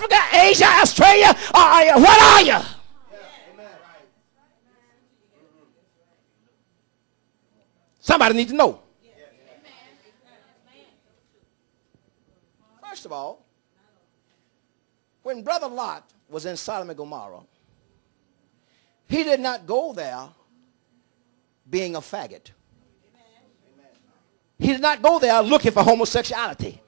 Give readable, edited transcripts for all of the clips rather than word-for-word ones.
Africa, Asia, Australia, what are you? Somebody needs to know. First of all, when Brother Lot was in Sodom and Gomorrah, he did not go there being a faggot. He did not go there looking for homosexuality.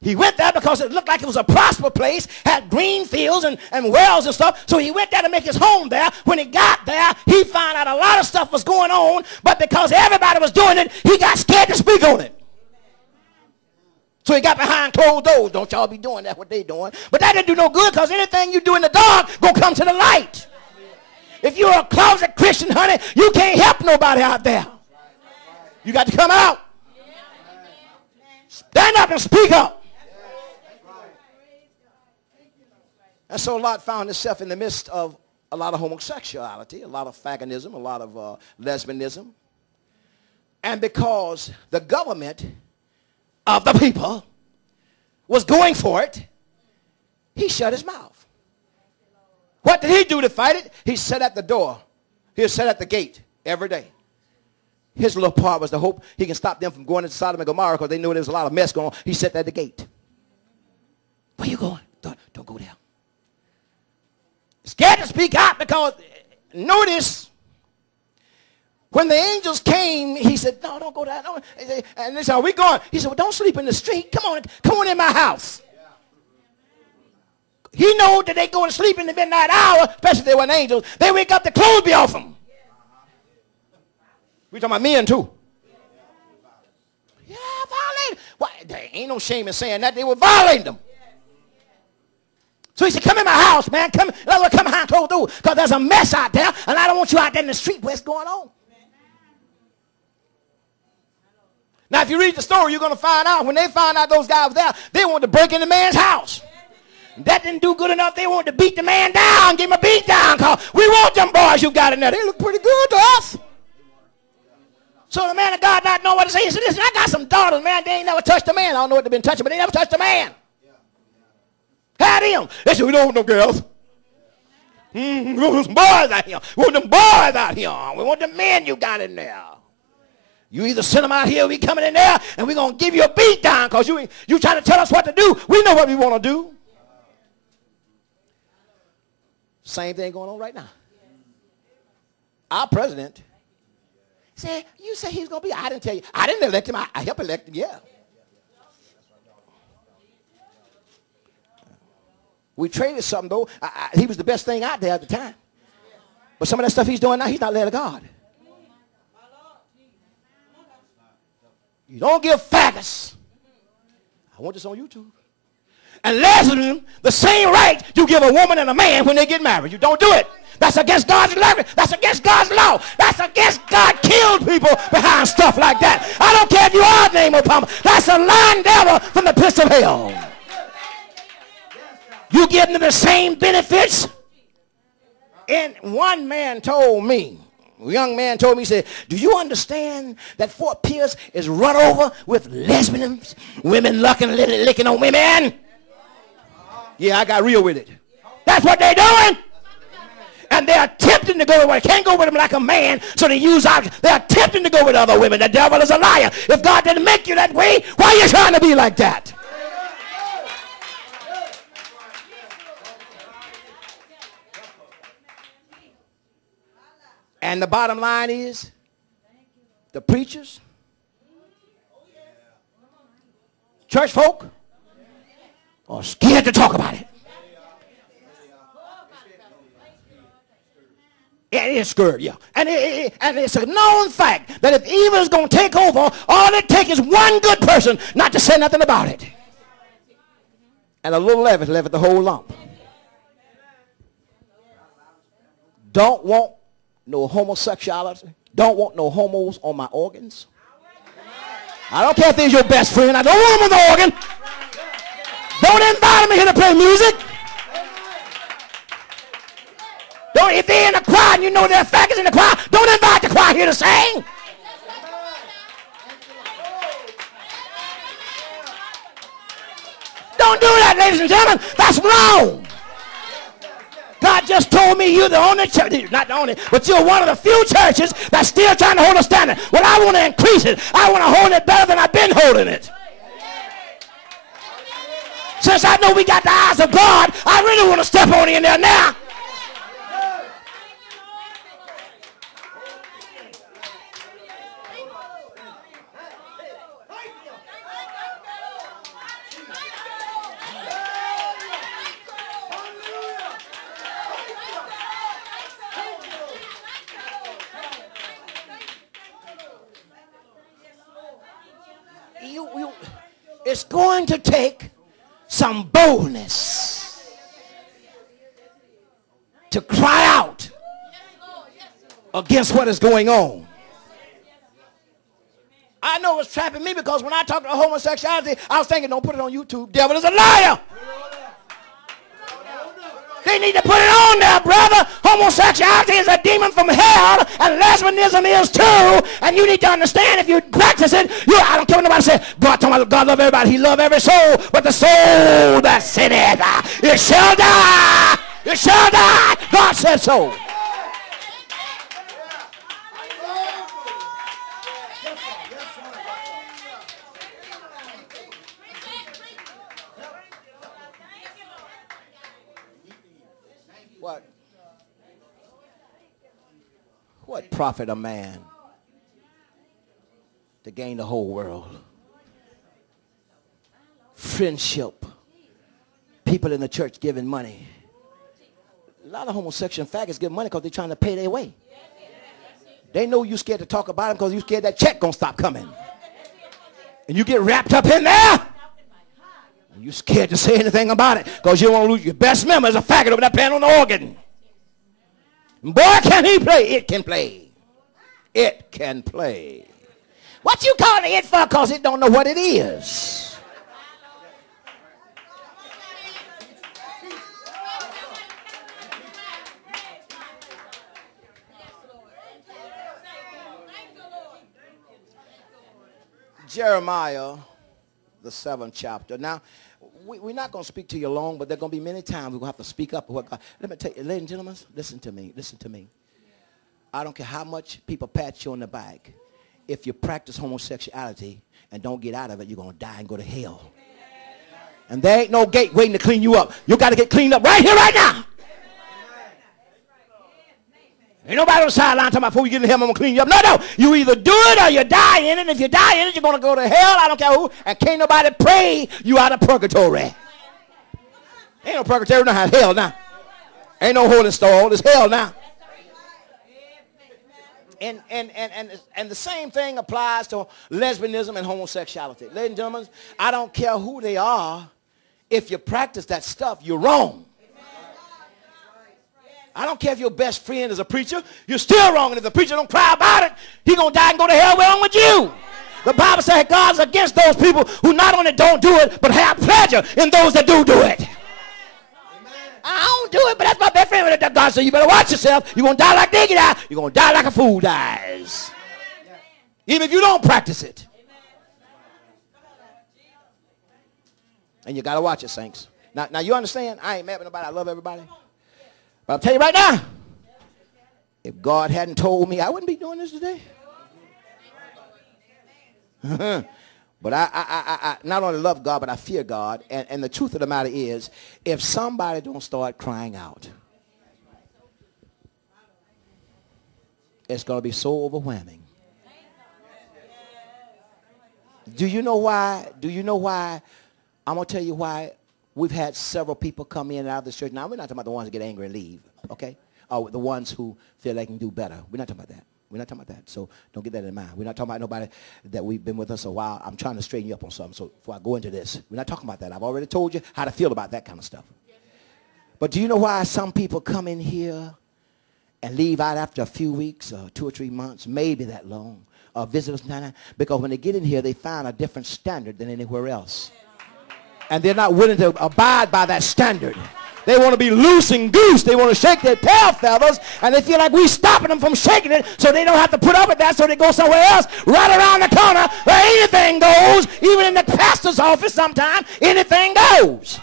He went there because it looked like it was a prosperous place, had green fields and wells and stuff. So he went there to make his home there. When he got there, he found out a lot of stuff was going on. But because everybody was doing it, he got scared to speak on it. So he got behind closed doors. Don't y'all be doing that, what they doing. But that didn't do no good, because anything you do in the dark going to come to the light. If you're a closet Christian, honey, you can't help nobody out there. You got to come out. Stand up and speak up. And so Lot found himself in the midst of a lot of homosexuality, a lot of fagonism, a lot of lesbianism. And because the government of the people was going for it, he shut his mouth. What did he do to fight it? He sat at the door. He sat at the gate every day. His little part was to hope he can stop them from going into Sodom and Gomorrah, because they knew there was a lot of mess going on. He sat at the gate. Where you going? Don't go there. Scared to speak out, because notice when the angels came, he said, no, don't go there. No. And they said, are we going? He said, well, don't sleep in the street. Come on in my house. He knew that they go to sleep in the midnight hour, especially if they weren't angels. They wake up, the clothes be off them. We're talking about men too. Yeah, violated. Why? There ain't no shame in saying that. They were violating them. So he said, come in my house, man. Come behind closed doors, because there's a mess out there, and I don't want you out there in the street. What's going on? Now, if you read the story, you're going to find out when they found out those guys were there, they wanted to break in the man's house. That didn't do good enough. They wanted to beat the man down, give him a beat down, because we want them boys you got in there. They look pretty good to us. So the man of God not know what to say. He said, listen, I got some daughters, man. They ain't never touched a man. I don't know what they've been touching, but they never touched a man. Had him. They said, we don't want no girls. We want some boys out here. We want them boys out here. We want the men you got in there. You either send them out here, or we coming in there, and we're going to give you a beat down, because you trying to tell us what to do. We know what we want to do. Same thing going on right now. Our president said, you said he's going to be. I didn't tell you. I didn't elect him. I helped elect him, yeah. We traded something, though. He was the best thing out there at the time. But some of that stuff he's doing now, he's not led of God. You don't give faggots. I want this on YouTube. And lesbians the same right you give a woman and a man when they get married. You don't do it. That's against God's law. That's against God's law. That's against God killed people behind stuff like that. I don't care if you are named Obama. That's a lying devil from the pits of hell. You give them the same benefits. And one man told me, a young man told me, he said, do you understand that Fort Pierce is run over with lesbians, women licking on women? Yeah, I got real with it. That's what they're doing. And they're attempting to go with, can't go with them like a man, so they use options. They're attempting to go with other women. The devil is a liar. If God didn't make you that way, why are you trying to be like that? And the bottom line is, the preachers, church folk, are scared to talk about it. Yeah, it is scared, yeah. And it's a known fact that if evil is going to take over, all it takes is one good person not to say nothing about it. And a little leaven the whole lump. Don't want no homosexuality. Don't want no homos on my organs. I don't care if they're your best friend. I don't want them on the organ. Don't invite them here to play music. If they're in the choir and you know there are faggots in the choir, don't invite the choir here to sing. don't do that, ladies and gentlemen. That's wrong. God just told me you're the only church, not the only, but you're one of the few churches that's still trying to hold a standard. Well, I want to increase it. I want to hold it better than I've been holding it. Since I know we got the eyes of God, I really want to step on in there now. It's going to take some boldness to cry out against what is going on. I know it's trapping me because when I talk about homosexuality, I was thinking, don't put it on YouTube. Devil is a liar. They need to put it on there, brother. Homosexuality is a demon from hell, and lesbianism is too. And you need to understand, if you practice it, I don't care what nobody says. God love everybody. He love every soul. But the soul that sinneth, it shall die. It shall die. God said so. What profit a man to gain the whole world? Friendship. People in the church giving money. A lot of homosexual faggots give money because they're trying to pay their way. They know you're scared to talk about them because you're scared that check gonna stop coming. And you get wrapped up in there. And you're scared to say anything about it because you don't want to lose your best member as a faggot over there playing on the organ. Boy, can he play. It can play. It can play. What you calling it for? Because it don't know what it is. Jeremiah, the 7th chapter. Now, we're not going to speak to you long, but there are going to be many times we're going to have to speak up. Let me tell you, ladies and gentlemen, listen to me. Listen to me. I don't care how much people pat you on the back. If you practice homosexuality and don't get out of it, you're going to die and go to hell. And there ain't no gate waiting to clean you up. You got to get cleaned up right here, right now. Ain't nobody on the sideline talking about before you get in hell, I'm going to clean you up. No. You either do it or you die in it. And if you die in it, you're going to go to hell. I don't care who. And can't nobody pray you out of purgatory. Ain't no purgatory, no hell now. Ain't no holy stall. It's hell now. And the same thing applies to lesbianism and homosexuality. Ladies and gentlemen, I don't care who they are. If you practice that stuff, you're wrong. I don't care if your best friend is a preacher. You're still wrong. And if the preacher don't cry about it, he's going to die and go to hell. What's wrong with you? The Bible says God's against those people who not only don't do it, but have pleasure in those that do it. I don't do it, but that's my best friend. God said, you better watch yourself. You're going to die like they die. You're going to die like a fool dies. Even if you don't practice it. And you got to watch it, saints. Now, you understand? I ain't mad with nobody. I love everybody. But I'll tell you right now, if God hadn't told me, I wouldn't be doing this today. But I not only love God, but I fear God. And the truth of the matter is, if somebody don't start crying out, it's going to be so overwhelming. Do you know why? I'm going to tell you why. We've had several people come in and out of this church. Now, we're not talking about the ones that get angry and leave, okay? Or the ones who feel they can do better. We're not talking about that. We're not talking about that. So don't get that in mind. We're not talking about nobody that we've been with us a while. I'm trying to straighten you up on something. So before I go into this, we're not talking about that. I've already told you how to feel about that kind of stuff. But do you know why some people come in here and leave out after a few weeks or 2 or 3 months, maybe that long, or visit us? Because when they get in here, they find a different standard than anywhere else. And they're not willing to abide by that standard. They want to be loose and goose. They want to shake their tail feathers, and they feel like we stopping them from shaking it so they don't have to put up with that, so they go somewhere else right around the corner where anything goes. Even in the pastor's office sometimes, anything goes.